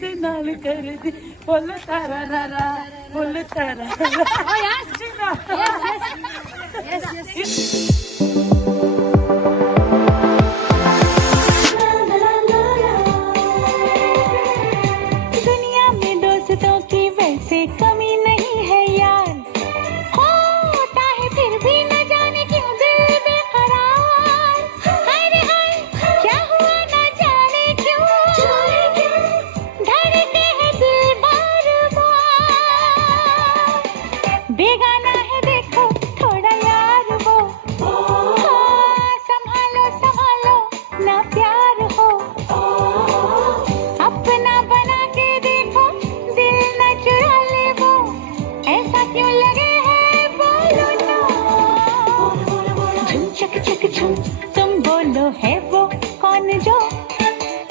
से नाल कर दी बोल तारा रा बोल तारा Oh yes, yes, yes, yes. दुनिया में दोस्तों की वैसे कमी नहीं है यार, होता है फिर भी न जाने क्यों दिल बेकरार। हाय रे हाय, क्या हुआ न जाने क्यों, धड़के है दिल बार बार। बेगाना है देखो थोड़ा यार वो, हाँ, संभालो संभालो ना प्यार हो, अपना बना के देखो दिल न चुरा ले वो, ऐसा क्यों लगे है बोलो ना। झुम चक चक झुम तुम बोलो है वो कौन जो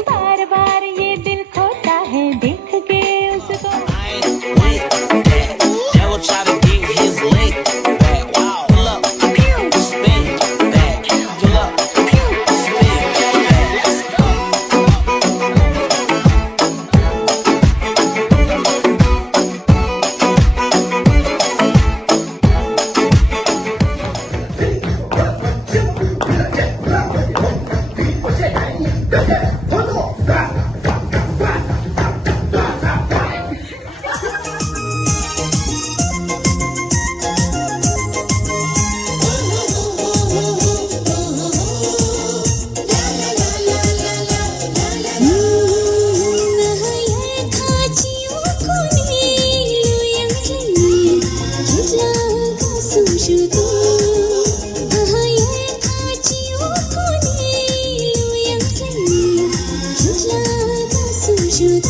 बार बार ये दिल खोता है देख के उसको। Devil try to get his leg back. Pull up, spin back. Pull up, spin back. Shoot